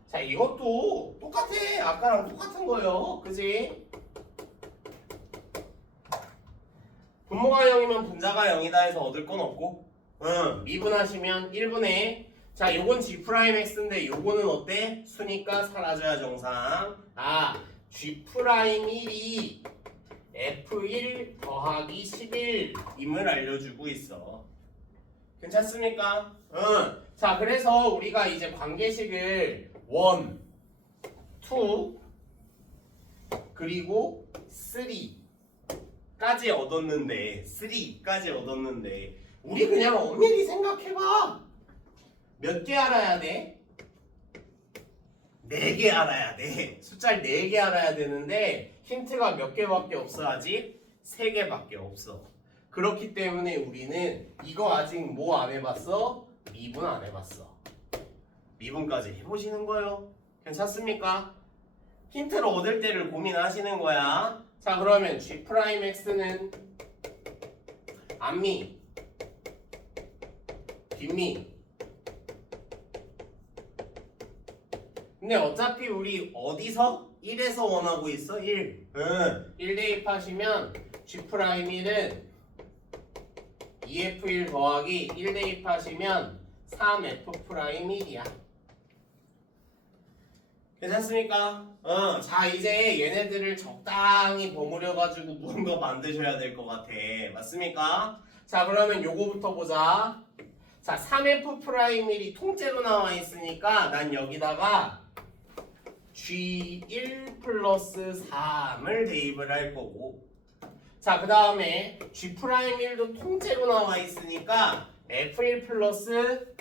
자, 이것도 똑같아. 아까랑 똑같은 거예요. 그지? 분모가 0이면 분자가 0이다 해서 얻을 건 없고 미분하시면 1분의 자, 요건 g'x인데 요거는 어때? 수니까 사라져야 정상. 아, g'1이 f1 더하기 11임을 알려주고 있어. 괜찮습니까? 자, 그래서 우리가 이제 관계식을 1, 2 그리고 3까지 얻었는데 우리 그냥 엄밀히 생각해봐. 몇 개 알아야 돼? 4개 알아야 돼. 숫자를 4개 알아야 되는데 힌트가 몇 개밖에 없어. 아직 3개밖에 없어. 그렇기 때문에 우리는 이거 아직 뭐 안 해봤어? 미분 안 해봤어. 미분까지 해보시는 거예요. 괜찮습니까? 힌트를 얻을 때를 고민하시는 거야. 자, 그러면 g'x는 앞미, 뒷미. 근데 어차피 우리 어디서? 1에서 원하고 있어? 1. 1 대입하시면 G'1은 2F1 더하기 1 대입하시면 3F'1이야. 괜찮습니까? 자, 이제 얘네들을 적당히 버무려가지고 무언가 만드셔야 될 것 같아. 맞습니까? 자, 그러면 요거부터 보자. 자 3F'1이 통째로 나와 있으니까 난 여기다가 G1 플러스 3을 대입을 할 거고, 자 그 다음에 G'1도 통째로 나와 있으니까 F1 플러스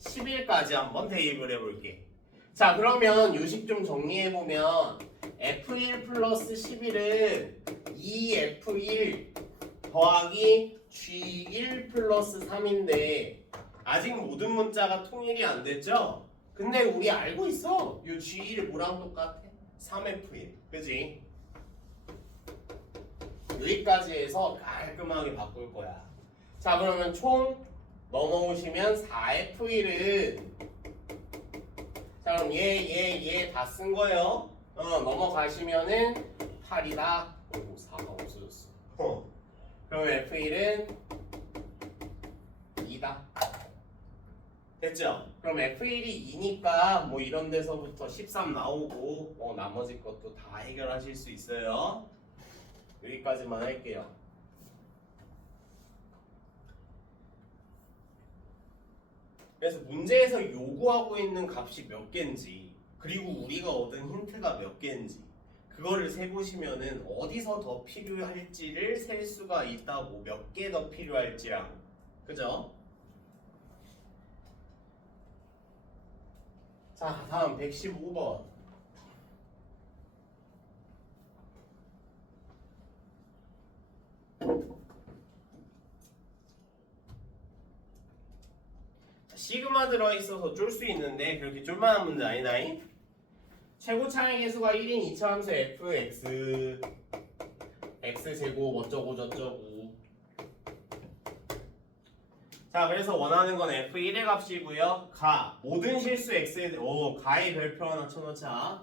11까지 한번 대입을 해볼게. 자 그러면 요식 좀 정리해보면 F1 플러스 11은 2F1 더하기 G1 플러스 3인데 아직 모든 문자가 통일이 안 됐죠? 근데 우리 알고 있어. 이 G1 뭐랑 똑같아? 3F1 그지? 여기까지 해서 깔끔하게 바꿀 거야. 자 그러면 총 넘어오시면 4F1은 자 그럼 얘 다 쓴 거예요. 넘어가시면은 8이다. 오 4가 없어졌어. 그럼 F1은 2다. 됐죠? 그럼 F1이 2니까 뭐 이런 데서부터 13 나오고 나머지 것도 다 해결하실 수 있어요. 여기까지만 할게요. 그래서 문제에서 요구하고 있는 값이 몇 개인지 그리고 우리가 얻은 힌트가 몇 개인지 그거를 세보시면은 어디서 더 필요할지를 셀 수가 있다고. 몇 개 더 필요할지랑. 그죠? 자 다음 115번. 시그마 들어있어서 쫄 수 있는데 그렇게 쫄만한 문제 아니다잉? 최고 차이 계수가 1인 이차함수 fx x제곱 어쩌고 저쩌고. 자 그래서 원하는 건 f1의 값이고요. 가 모든 실수 x에 가의 별표 하나 쳐놓자.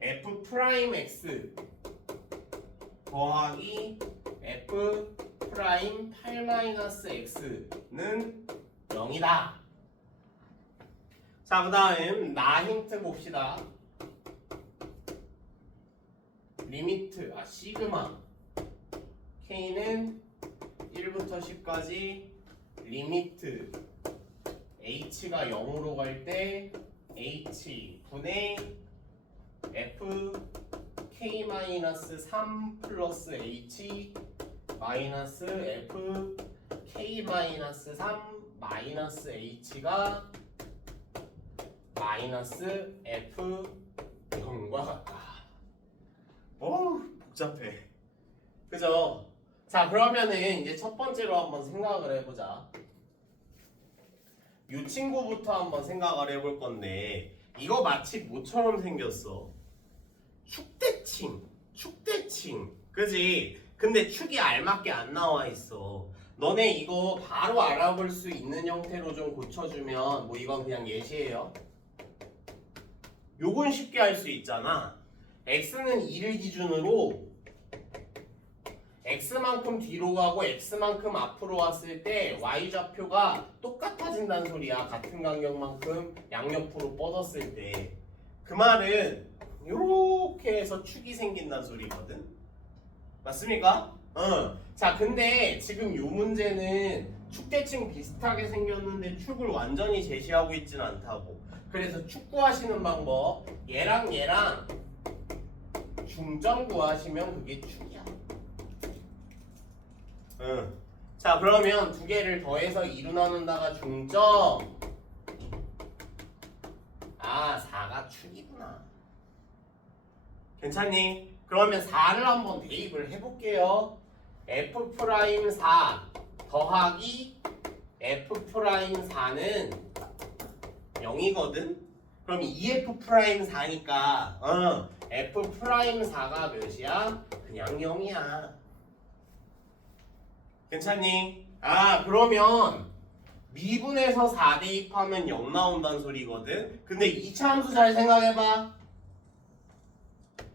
f 프라임 x 더하기 f 프라임 8-x는 0이다. 자 그 다음 나 힌트 봅시다. 리미트 시그마 k는 1부터 10까지 리미트 h가 0으로 갈 때 h 분의 f k-3 플러스 h 마이너스 f k-3 마이너스 h가 마이너스 f 0과 같다. 오 복잡해. 그죠? 자 그러면은 이제 첫 번째로 한번 생각을 해보자. 이 친구부터 한번 생각을 해볼 건데 이거 마치 뭐처럼 생겼어? 축대칭 그지? 근데 축이 알맞게 안 나와 있어. 너네 이거 바로 알아볼 수 있는 형태로 좀 고쳐주면 뭐 이건 그냥 예시예요. 요건 쉽게 할 수 있잖아. x는 2를 기준으로 x만큼 뒤로 가고 x만큼 앞으로 왔을 때 y좌표가 똑같아진다는 소리야. 같은 간격만큼 양옆으로 뻗었을 때. 그 말은 요렇게 해서 축이 생긴다는 소리거든. 맞습니까? 자 근데 지금 요 문제는 축대칭 비슷하게 생겼는데 축을 완전히 제시하고 있진 않다고. 그래서 축 구하시는 방법, 얘랑 중점 구하시면 그게 축이야. 자 그러면 두 개를 더해서 2로 나눈다가 중점. 4가 축이구나. 괜찮니? 그러면 4를 한번 대입을 해볼게요. F'4 더하기 F'4는 0이거든? 그럼 2F'4니까 F'4가 몇이야? 그냥 0이야. 괜찮니? 그러면 미분에서 4 대입하면 0 나온다는 소리거든? 근데 2차 함수 잘 생각해봐.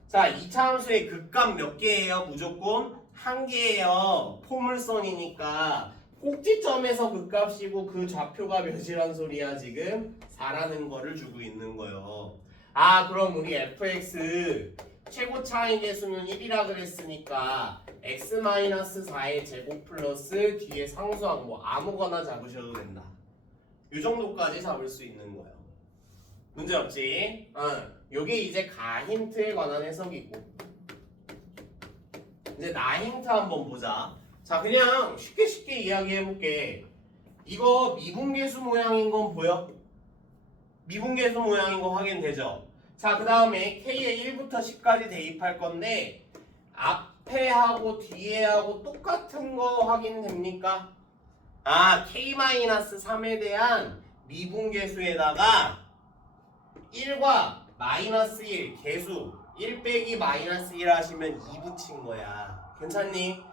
자, 2차 함수의 극값 몇 개예요? 무조건 1개예요. 포물선이니까 꼭지점에서 극값이고 그 좌표가 몇이란 소리야 지금? 4라는 거를 주고 있는 거예요. 그럼 우리 fx 최고 차이 계수는 1이라 그랬으니까 x-4의 제곱 플러스 뒤에 상수항 뭐 아무거나 잡으셔도 된다. 이 정도까지 잡을 수 있는 거예요. 문제 없지? 요게 이제 가 힌트에 관한 해석이고, 이제 나 힌트 한번 보자. 자, 그냥 쉽게 이야기해볼게. 이거 미분계수 모양인 건 보여? 미분계수 모양인 거 확인되죠? 자, 그 다음에 K에 1부터 10까지 대입할 건데 앞에 하고 뒤에 하고 똑같은 거 확인됩니까? 아, K-3에 대한 미분계수에다가 1과 마이너스 1 계수 1 빼기 마이너스 1 하시면 2 붙인 거야. 괜찮니?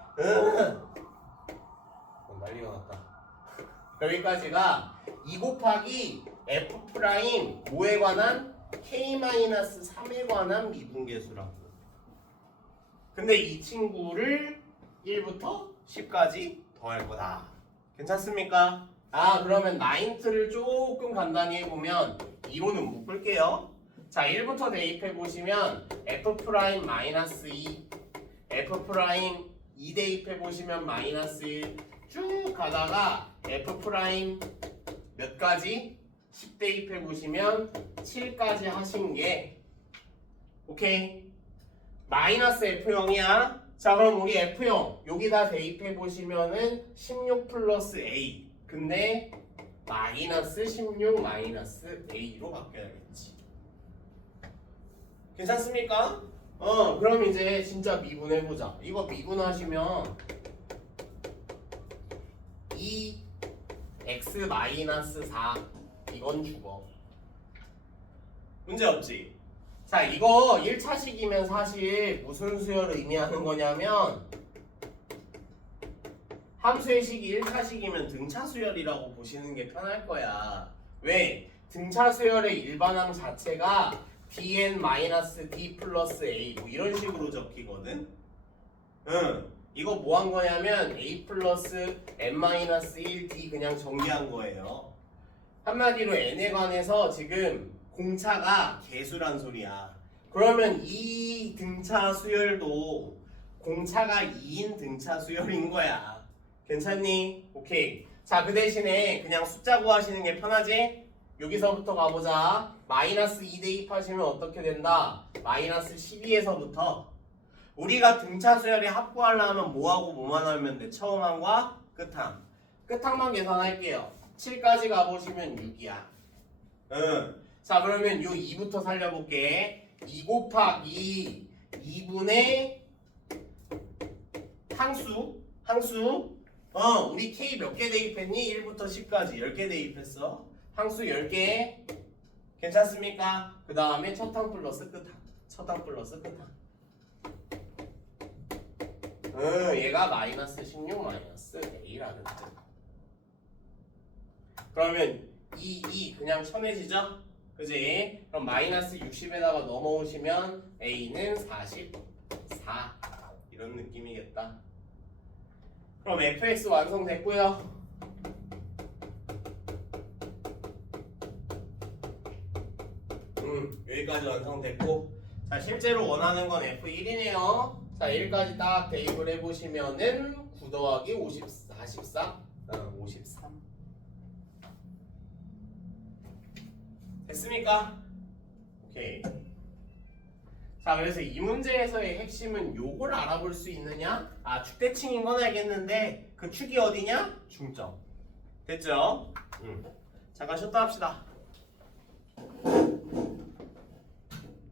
난리가 났다. 여기까지가 2 곱하기 F 프라임 뭐에 관한? K-3에 관한 미분계수라고. 근데 이 친구를 1부터 10까지 더할 거다. 괜찮습니까? 아, 그러면 나인트를 조금 간단히 해보면 2로는 못 볼게요. 자, 1부터 대입해 보시면 F 프라임 마이너스 2, F 프라임 2 대입해 보시면 마이너스 1 쭉 가다가 F 프라임 몇 가지? 10 대입해 보시면 7까지 하신 게 오케이. 마이너스 F0이야. 자, 그럼 우리 F0 여기다 대입해 보시면은 16 플러스 A. 근데 마이너스 16 마이너스 A로 바뀌어야겠지. 괜찮습니까? 그럼 이제 진짜 미분해보자. 이거 미분하시면 2x 마이너스 4 이건 죽어. 문제 없지? 자, 이거 1차식이면 사실 무슨 수열을 의미하는 거냐면 함수의 식이 1차식이면 등차 수열이라고 보시는 게 편할 거야. 왜? 등차 수열의 일반항 자체가 dn-d 플러스 a 뭐 이런 식으로 적히거든? 이거 뭐 한 거냐면 a 플러스 n-1d 그냥 정리한 거예요. 한마디로 n에 관해서 지금 공차가 개수란 소리야. 그러면 이 등차 수열도 공차가 2인 등차 수열인 거야. 괜찮니? 오케이. 자, 그 대신에 그냥 숫자 구하시는 게 편하지? 여기서부터 가보자. 마이너스 2 대입하시면 어떻게 된다? 마이너스 12에서부터 우리가 등차 수열에 합구하려면 뭐하고 뭐만 하면 돼? 처음항과 끝항. 끝항만 계산할게요. 7까지 가보시면 6이야. 자, 그러면 요 2부터 살려볼게. 2 곱하기 2분의 항수. 우리 K 몇 개 대입했니? 1부터 10까지 10개 대입했어. 항수 10개. 괜찮습니까? 그 다음에 첫항 플러스 끝항. 첫항 플러스 끝항. 얘가 마이너스 16 마이너스 A라는 뜻. 그러면 이 그냥 쳐내지죠? 그지? 그럼 마이너스 60에다가 넘어오시면 A는 44 이런 느낌이겠다. 그럼 fx 완성됐고요. 여기까지 완성됐고, 자, 실제로 원하는 건 f1이네요. 자, 1까지 딱 대입을 해보시면은 9 더하기 44 53 됐습니까? 오케이. 자, 그래서 이 문제에서의 핵심은 요걸 알아볼 수 있느냐? 아, 축대칭인 건 알겠는데 그 축이 어디냐? 중점. 됐죠? 잠깐 쉬었다 합시다.